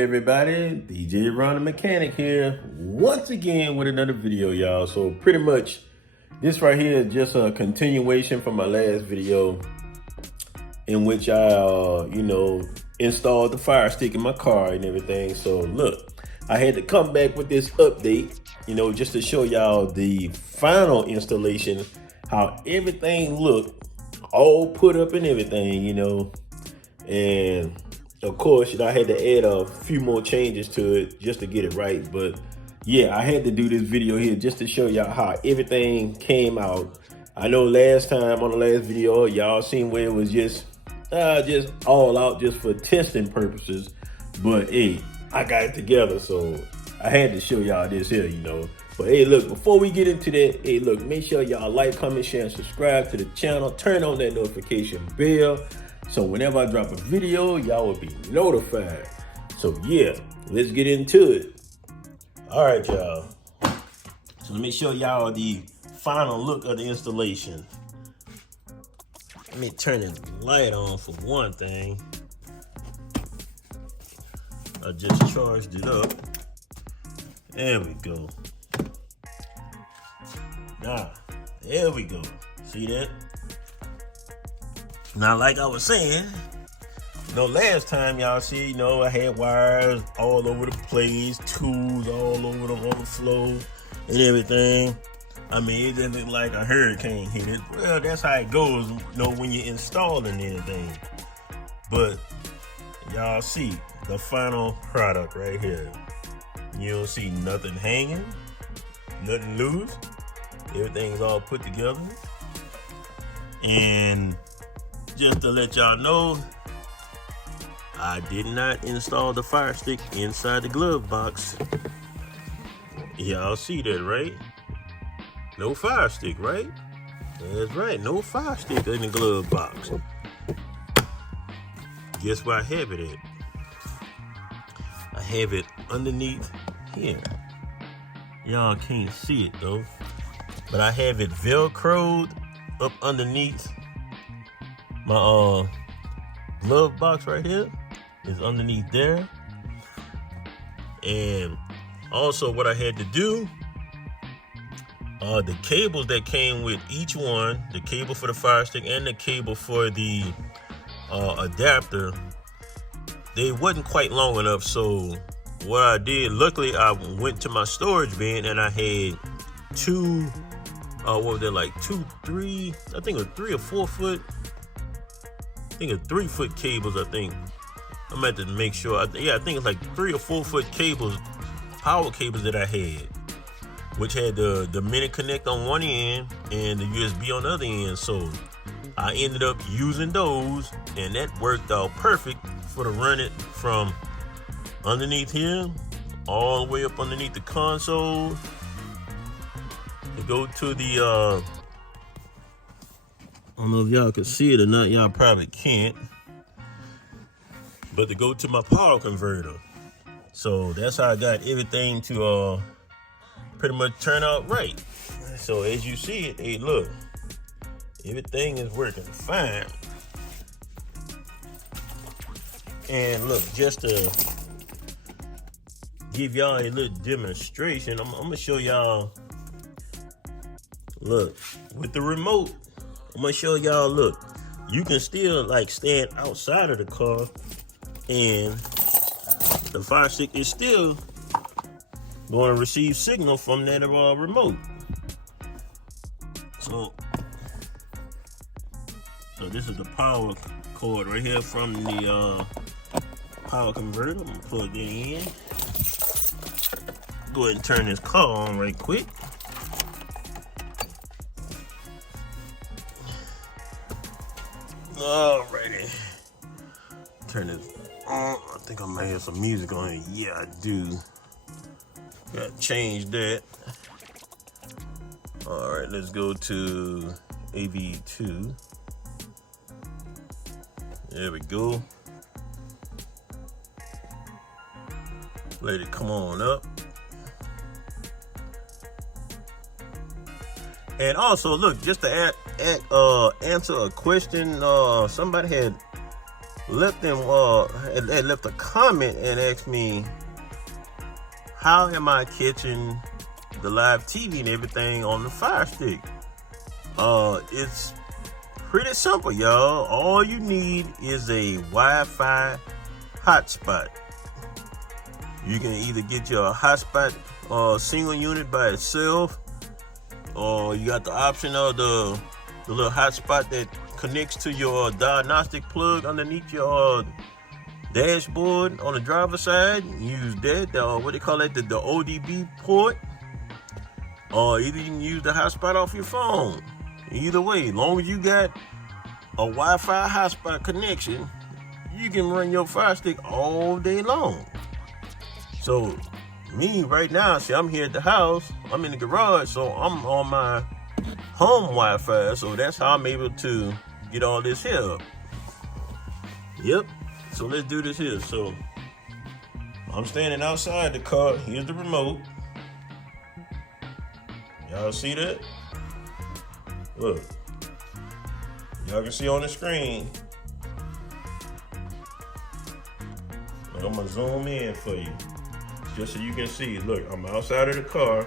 everybody? DJ Ron the Mechanic here once again with another video, y'all. So pretty much this right here is just a continuation from my last video in which I installed the fire stick in my car and everything. So look, I had to come back with this update, just to show y'all the final installation, how everything looked all put up and everything, and of course, I had to add a few more changes to it just to get it right. But yeah, I had to do this video here just to show y'all how everything came out. I know last time on the last video, y'all seen where it was just all out just for testing purposes. But hey, I got it together, so I had to show y'all this here, But hey, look, before we get into that, hey, look, make sure y'all like, comment, share, and subscribe to the channel. Turn on that notification bell, so whenever I drop a video, y'all will be notified. So yeah, let's get into it. All right, y'all. So let me show y'all the final look of the installation. Let me turn this light on for one thing. I just charged it up. There we go. Now, there we go. See that? Now, like I was saying, last time y'all see, I had wires all over the place, tools all over on the floor and everything. I mean, it just looked like a hurricane hit it. Well, that's how it goes, when you're installing anything. But y'all see the final product right here. You don't see nothing hanging, nothing loose. Everything's all put together. And just to let y'all know, I did not install the fire stick inside the glove box. Y'all see that, right? No fire stick, right? That's right, no fire stick in the glove box. Guess where I have it at? I have it underneath here. Y'all can't see it though, but I have it velcroed up underneath my glove box right here. Is underneath there. And also what I had to do, the cables that came with each one, the cable for the fire stick and the cable for the adapter, they wasn't quite long enough. So what I did, luckily I went to my storage bin and I had two, what were they, like 3 or 4 foot, I think it's 3 foot cables. I think I'm at to make sure. I think it's like 3 or 4 foot cables, power cables that I had, which had the mini connect on one end and the USB on the other end. So I ended up using those, and that worked out perfect for to run it from underneath here all the way up underneath the console to go to the I don't know if y'all can see it or not. Y'all probably can't. But to go to my power converter. So that's how I got everything to pretty much turn out right. So as you see it, hey, look, everything is working fine. And look, just to give y'all a little demonstration, I'm gonna show y'all. Look, with the remote, I'm gonna show y'all, look, you can still like stand outside of the car and the fire stick is still going to receive signal from that remote. So this is the power cord right here from the power converter. I'm gonna plug that in. Go ahead and turn this car on right quick. Alrighty, turn this on. I think I might have some music on it. Yeah, I do. Gotta change that. All right, let's go to AV2. There we go. Let it come on up. And also, look, just to answer a question, somebody had left a comment and asked me, how am I catching the live TV and everything on the FireStick? It's pretty simple, y'all. All you need is a Wi-Fi hotspot. You can either get your hotspot single unit by itself, or you got the option of the little hotspot that connects to your diagnostic plug underneath your dashboard on the driver's side. Use that, what they call it, the ODB port, or either you can use the hotspot off your phone. Either way, as long as you got a Wi-Fi hotspot connection, you can run your FireStick all day long. So me right now, see, I'm here at the house, I'm in the garage, so I'm on my home Wi-Fi, so that's how I'm able to get all this here up. Yep, so let's do this here. So I'm standing outside the car. Here's the remote. Y'all see that? Look, y'all can see on the screen. I'm gonna zoom in for you, just so you can see. Look, I'm outside of the car.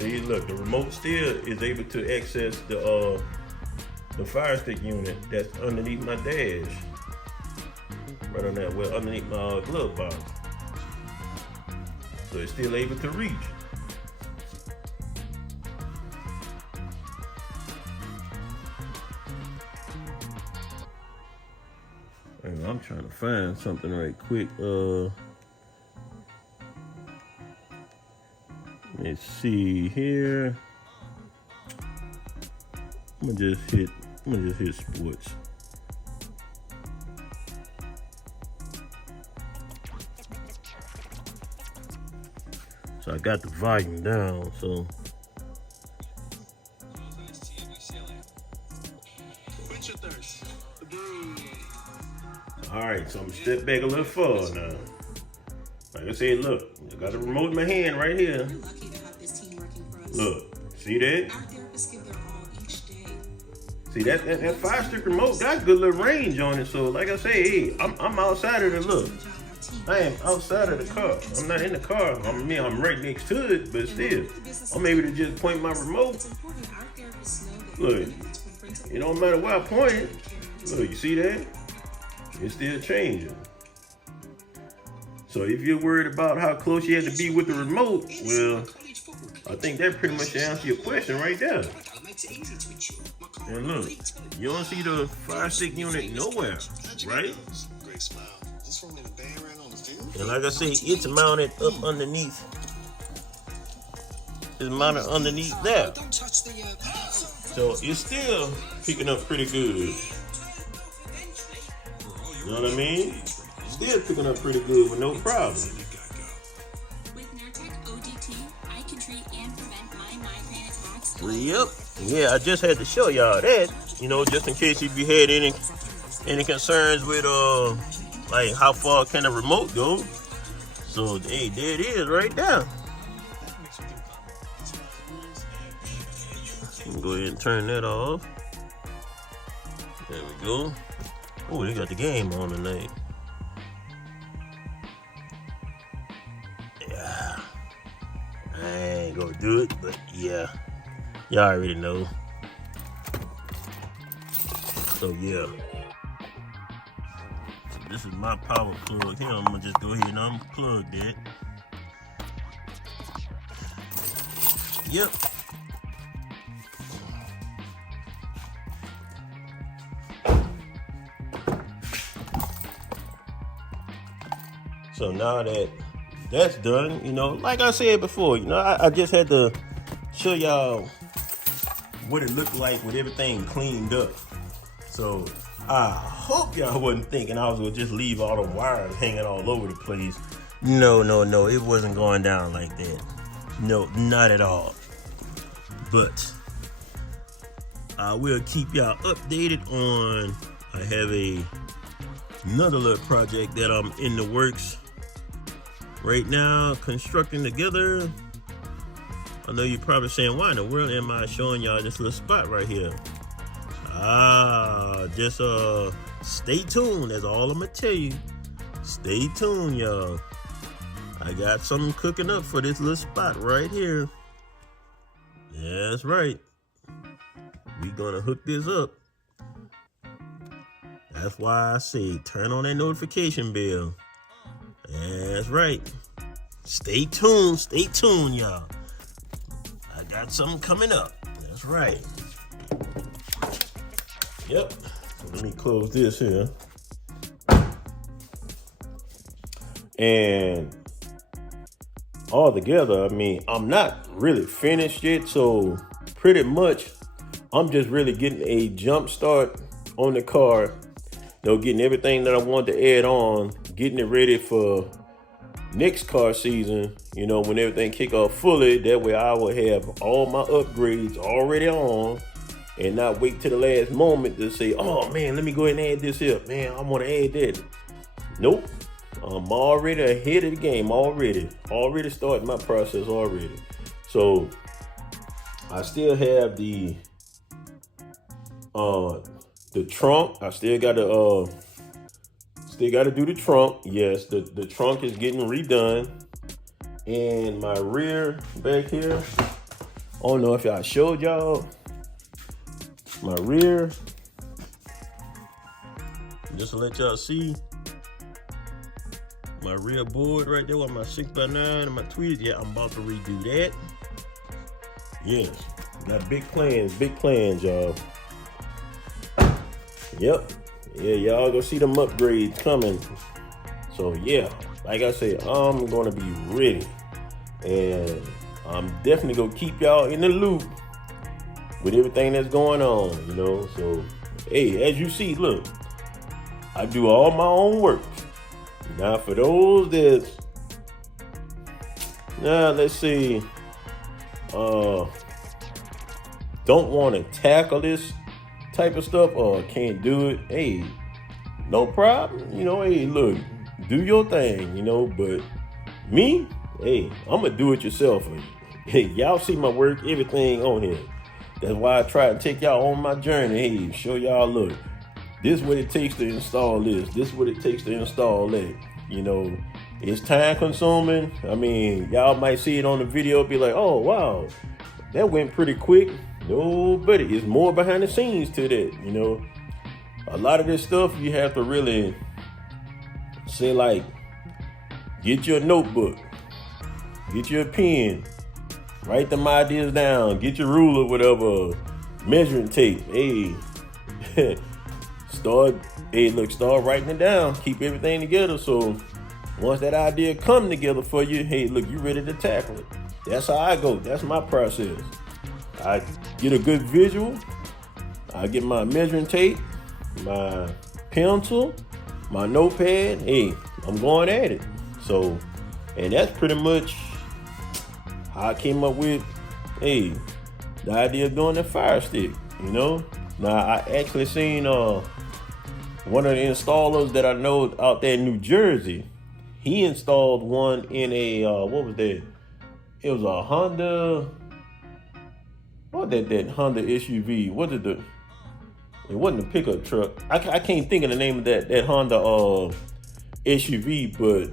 See, look, the remote still is able to access the FireStick unit that's underneath my dash. Right on that, well, underneath my glove box. So it's still able to reach. And I'm trying to find something right quick. Let's see here. I'm gonna just hit sports. So I got the volume down, so. All right, so I'm gonna step back a little further now. Like I said, look, I got the remote in my hand right here. Look, see that? See that FireStick remote got good little range on it. So like I say, hey, I'm outside of the look. I am outside of the car. I'm not in the car. I'm right next to it, but still, I'm able to just point my remote. Look, it don't matter where I point it. Look, you see that? It's still changing. So if you're worried about how close you have to be with the remote, well, I think that pretty much answers your question right there. And look, you don't see the FireStick unit nowhere, right? And like I say, it's mounted up underneath. It's mounted underneath there. So it's still picking up pretty good. You know what I mean? Still picking up pretty good with no problem. Yep. Yeah, I just had to show y'all that, you know, just in case if you had any concerns with like how far can the remote go. So hey, there it is right there. Go ahead and turn that off. There we go. Oh, they got the game on tonight. Yeah. I ain't gonna do it, but yeah. Y'all already know. So yeah. So this is my power plug here. I'm gonna just go ahead and unplug that. Yep. So now that that's done, you know, like I said before, you know, I just had to show y'all what it looked like with everything cleaned up. So I hope y'all wasn't thinking I was gonna just leave all the wires hanging all over the place. No, it wasn't going down like that. No, not at all. But I will keep y'all updated on, I have another little project that I'm in the works right now, constructing together. I know you're probably saying, why in the world am I showing y'all this little spot right here? Just stay tuned. That's all I'm gonna tell you. Stay tuned, y'all. I got something cooking up for this little spot right here. That's right. We gonna hook this up. That's why I say turn on that notification bell. That's right. Stay tuned, y'all. I got something coming up. That's right. Yep. Let me close this here. And all together, I mean, I'm not really finished yet, so pretty much I'm just really getting a jump start on the car. You know, getting everything that I want to add on, getting it ready for next car season, you know, when everything kick off fully. That way I will have all my upgrades already on and not wait to the last moment to say, oh man, let me go ahead and add this here. Man, I want to add that. Nope. I'm already ahead of the game already started my process already. So I still have the trunk. I still got to do the trunk. Yes, the trunk is getting redone. And my rear back here, I don't know if I showed y'all my rear, just to let y'all see my rear board right there with my 6x9 and my tweezers. Yeah, I'm about to redo that. Yes, got big plans, y'all. Yep. Yeah, y'all gonna see them upgrades coming. So yeah, like I said, I'm gonna be ready. And I'm definitely gonna keep y'all in the loop with everything that's going on, you know. So hey, as you see, look, I do all my own work. Now for those that's let's see, don't want to tackle this type of stuff or can't do it, hey, no problem. You know, hey, look, do your thing, you know. But me, hey, I'm a do-it-yourselfer. Hey, y'all see my work, everything on here. That's why I try to take y'all on my journey. Hey, show y'all, look, this is what it takes to install this. This is what it takes to install that. You know, it's time consuming. I mean, y'all might see it on the video, be like, oh, wow, that went pretty quick. No, but it's more behind the scenes to that, you know. A lot of this stuff you have to really say, like, get your notebook, get your pen, write them ideas down, get your ruler, whatever, measuring tape. Hey, start writing it down, keep everything together. So once that idea come together for you, hey, look, you ready to tackle it. That's how I go. That's my process. I get a good visual. I get my measuring tape, my pencil, my notepad. Hey, I'm going at it. So, and that's pretty much how I came up with, hey, the idea of doing the FireStick, you know. Now, I actually seen one of the installers that I know out there in New Jersey. He installed one in a, what was that? It was a Honda, what that Honda SUV? What did it wasn't a pickup truck. I can't think of the name of that Honda SUV, but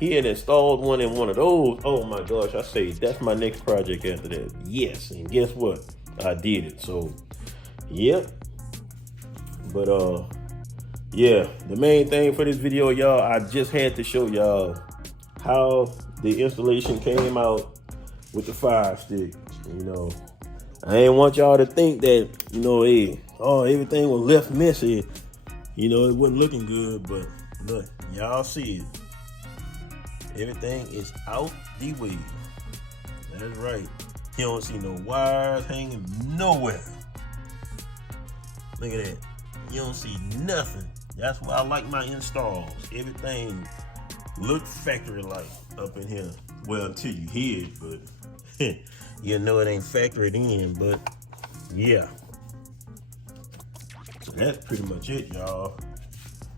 he had installed one in one of those. Oh my gosh, I say that's my next project after that. Yes, and guess what? I did it. So, yep. But yeah, the main thing for this video, y'all, I just had to show y'all how the installation came out with the FireStick. You know, I ain't want y'all to think that, you know, hey, oh, everything was left messy. You know, it wasn't looking good, but look, y'all see it. Everything is out the way. That's right. You don't see no wires hanging nowhere. Look at that. You don't see nothing. That's why I like my installs. Everything look factory-like up in here. Well, until you hear it, but you know it ain't factored in, but yeah. So that's pretty much it, y'all.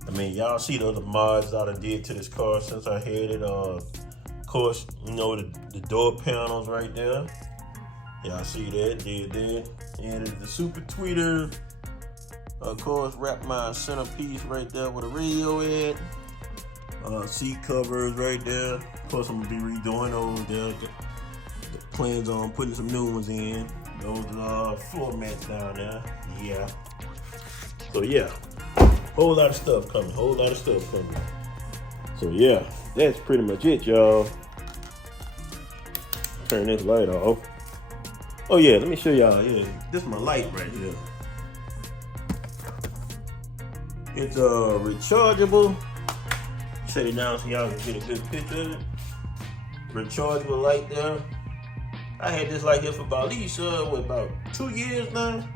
I mean, y'all see the other mods that I did to this car since I had it. Of course, you know, the door panels right there. Y'all see that? Did that? And the super tweeter. Of course, wrap my centerpiece right there with a radio at. Seat covers right there. Of course, I'm gonna be redoing those there. The plans on putting some new ones in. Those floor mats down there. Yeah. So yeah, whole lot of stuff coming. So yeah, that's pretty much it, y'all. Turn this light off. Oh yeah, let me show y'all. Yeah, this is my light right here. It's rechargeable. Set it down so y'all can get a good picture of it. Rechargeable light there. I had this light here for about at least about 2 years now.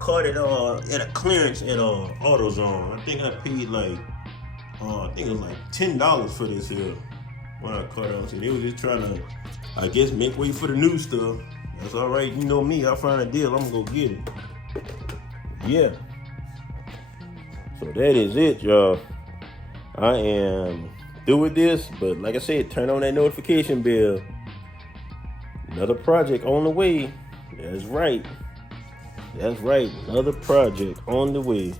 Caught it at a clearance in AutoZone. I think I paid like I think it was like $10 for this here when I caught it. So they was just trying to, I guess, make way for the new stuff. That's all right. You know me. I find a deal, I'm gonna go get it. Yeah. So that is it, y'all. I am through with this, but like I said, turn on that notification bell. Another project on the way. That's right. That's right. Another project on the way.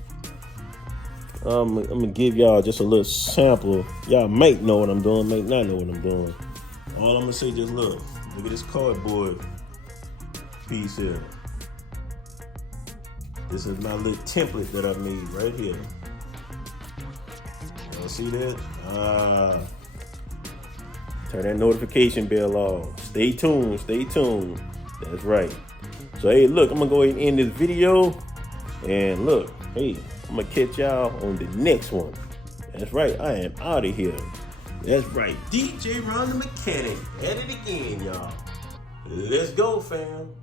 I'm gonna give y'all just a little sample. Y'all might know what I'm doing, might not know what I'm doing. All I'm gonna say, just look at this cardboard piece here. This is my little template that I made right here. Y'all see that? Turn that notification bell off. Stay tuned, stay tuned. That's right. So hey, look, I'm gonna go ahead and end this video. And look, hey, I'm gonna catch y'all on the next one. That's right, I am out of here. That's right, DJ Ron the Mechanic at it again, y'all. Let's go, fam.